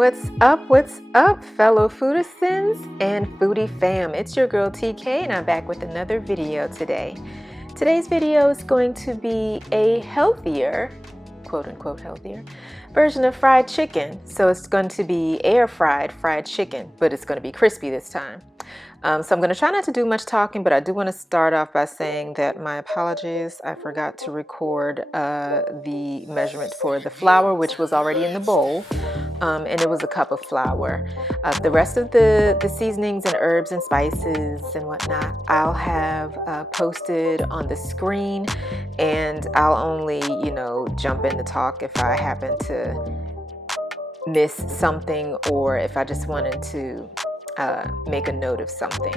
What's up, fellow Foodizens and foodie fam? It's your girl TK, and I'm back with another video today. Today's video is going to be a healthier, quote unquote healthier, version of fried chicken. So it's going to be air fried chicken, but it's going to be crispy this time. So I'm going to try not to do much talking, but I do want to start off by saying that my apologies. I forgot to record the measurement for the flour, which was already in the bowl, and it was a cup of flour. The rest of the seasonings and herbs and spices and whatnot, I'll have posted on the screen, and I'll only, jump in to talk if I happen to miss something or if I just wanted to make a note of something.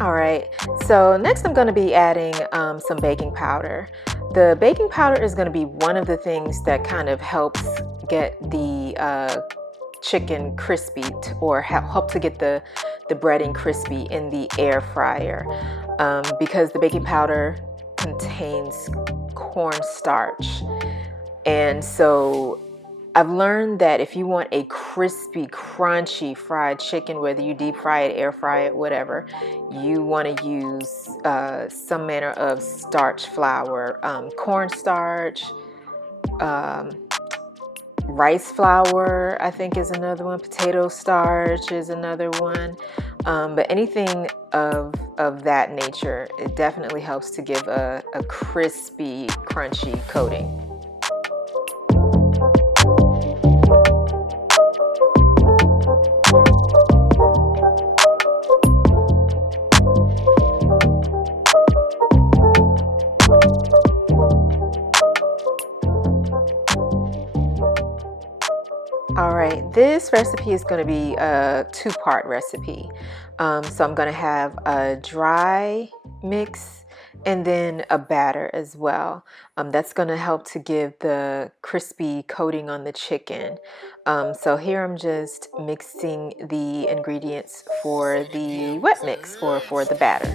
Alright, so next I'm going to be adding some baking powder. The baking powder is going to be one of the things that kind of helps get the chicken crispy or help to get the breading crispy in the air fryer, because the baking powder contains cornstarch. And so I've learned that if you want a crispy, crunchy fried chicken, whether you deep fry it, air fry it, whatever, you want to use some manner of starch flour, cornstarch, rice flour, I think is another one, potato starch is another one, but anything of that nature, it definitely helps to give a crispy, crunchy coating. Alright, this recipe is going to be a two-part recipe. So I'm going to have a dry mix and then a batter as well. That's going to help to give the crispy coating on the chicken. So here I'm just mixing the ingredients for the wet mix or for the batter.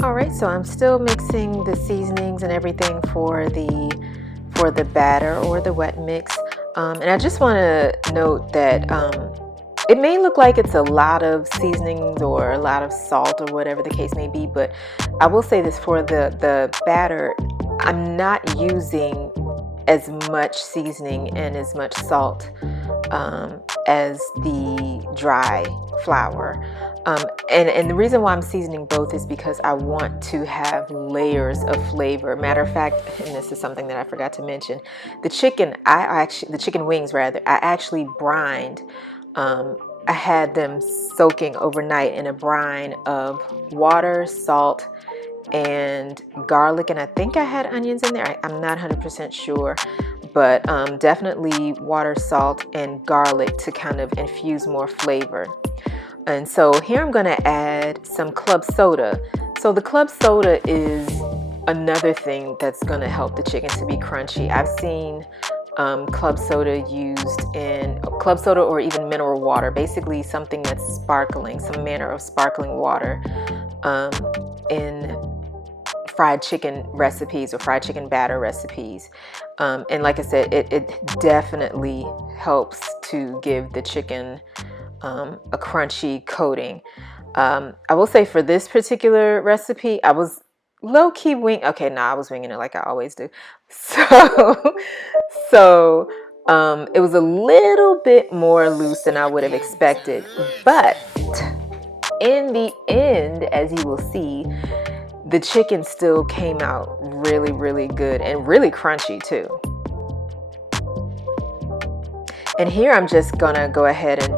Alright, so I'm still mixing the seasonings and everything for the batter or the wet mix. And I just want to note that it may look like it's a lot of seasonings or a lot of salt or whatever the case may be, but I will say this, for the batter, I'm not using as much seasoning and as much salt as the dry flour. And the reason why I'm seasoning both is because I want to have layers of flavor. Matter of fact, and this is something that I forgot to mention, the chicken wings rather, I actually brined. I had them soaking overnight in a brine of water, salt, and garlic, and I think I had onions in there. I'm not 100% sure, but definitely water, salt, and garlic to kind of infuse more flavor. And so here I'm going to add some club soda. So the club soda is another thing that's going to help the chicken to be crunchy. I've seen club soda club soda or even mineral water, basically something that's sparkling, some manner of sparkling water, in fried chicken recipes or fried chicken batter recipes. And like I said, it definitely helps to give the chicken a crunchy coating. I will say for this particular recipe, I was low-key I was winging it like I always do. So it was a little bit more loose than I would have expected, but in the end, as you will see, the chicken still came out really, really good and really crunchy too. And here I'm just gonna go ahead and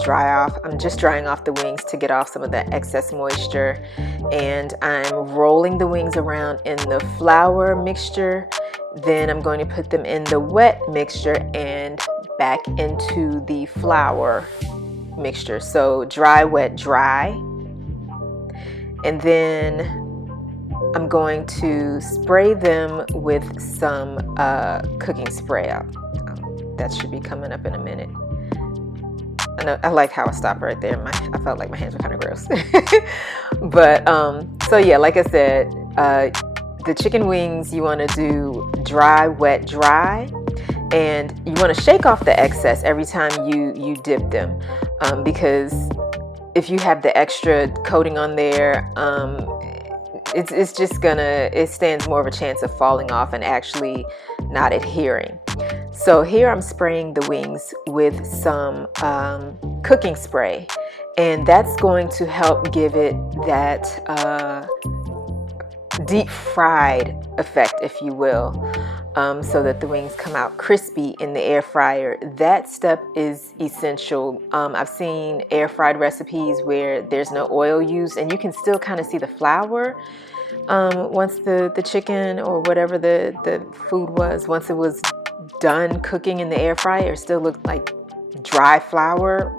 I'm just drying off the wings to get off some of that excess moisture. And I'm rolling the wings around in the flour mixture. Then I'm going to put them in the wet mixture and back into the flour mixture. So dry, wet, dry. And then I'm going to spray them with some cooking spray. That should be coming up in a minute. I like how I stopped right there. I felt like my hands were kind of gross. But so yeah, like I said, the chicken wings you want to do dry, wet, dry, and you want to shake off the excess every time you dip them, because if you have the extra coating on there, it's just it stands more of a chance of falling off and actually not adhering. So here I'm spraying the wings with some cooking spray, and that's going to help give it that deep fried effect, if you will, so that the wings come out crispy in the air fryer. That step is essential. I've seen air fried recipes where there's no oil used and you can still kind of see the flour once the chicken or whatever the food was, once it was done cooking in the air fryer, it still looked like dry flour.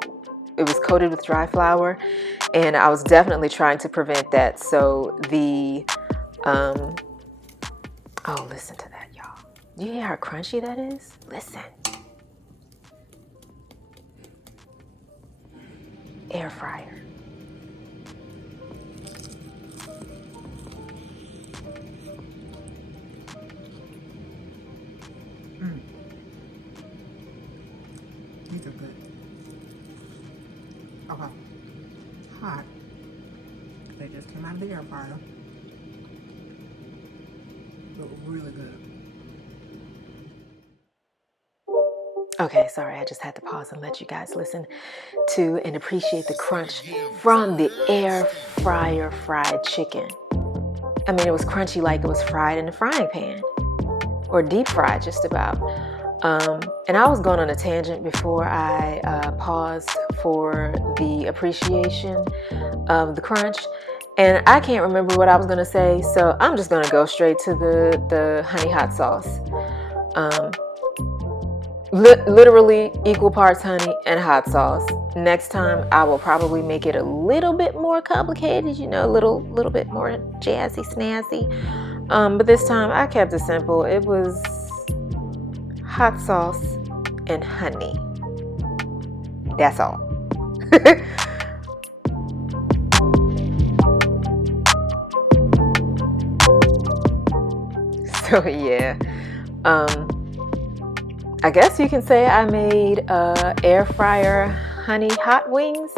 It was coated with dry flour, and I was definitely trying to prevent that. So oh, listen to that, y'all. You hear how crunchy that is? Listen. Air fryer. These are good. Okay. Hot. They just came out of the air fryer. But really good. Okay, sorry, I just had to pause and let you guys listen to and appreciate the crunch from the air fryer fried chicken. I mean, it was crunchy like it was fried in the frying pan, or deep fried just about. And I was going on a tangent before I paused for the appreciation of the crunch, and I can't remember what I was going to say, so I'm just going to go straight to the honey hot sauce. Literally equal parts honey and hot sauce. Next time I will probably make it a little bit more complicated, you know, a little bit more jazzy, snazzy. But this time I kept it simple. It was hot sauce and honey. That's all. So yeah, I guess you can say I made air fryer honey hot wings.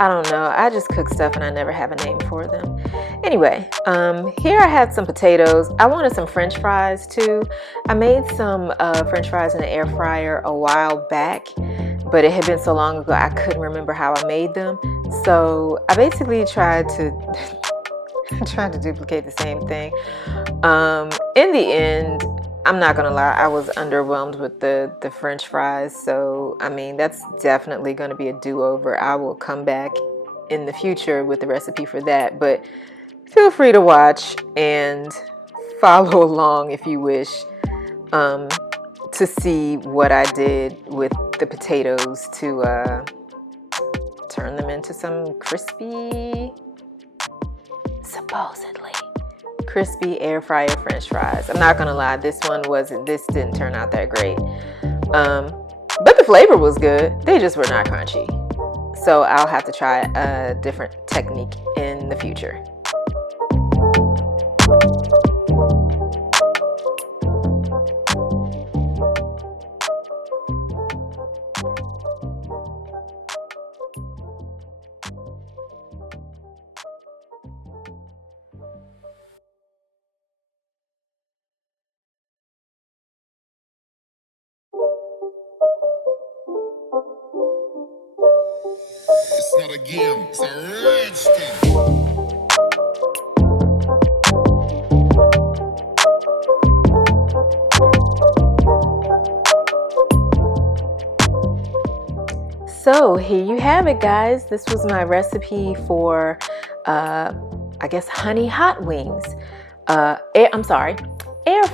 I don't know. I just cook stuff and I never have a name for them. Anyway, here I had some potatoes. I wanted some French fries too. I made some French fries in the air fryer a while back, but it had been so long ago I couldn't remember how I made them. So I basically tried to duplicate the same thing. In the end, I'm not gonna lie, I was underwhelmed with the French fries. So, I mean, that's definitely gonna be a do-over. I will come back in the future with the recipe for that, but feel free to watch and follow along if you wish, to see what I did with the potatoes to turn them into some crispy, supposedly crispy air fryer French fries. I'm not gonna lie, this didn't turn out that great. But the flavor was good. They just were not crunchy. So I'll have to try a different technique in the future. It's not a game, it's a rich thing. So here you have it, guys. This was my recipe for, I guess, honey hot wings. Air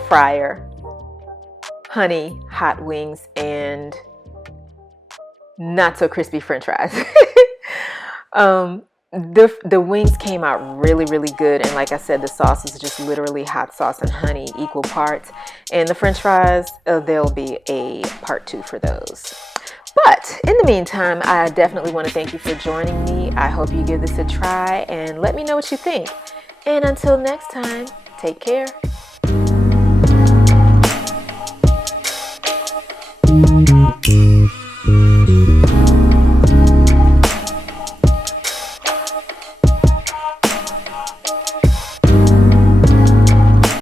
fryer honey hot wings and not so crispy French fries. The wings came out really, really good, and like I said, the sauce is just literally hot sauce and honey equal parts. And the French fries, there'll be a part 2 for those. But in the meantime, I definitely want to thank you for joining me. I hope you give this a try and let me know what you think. And until next time, take care.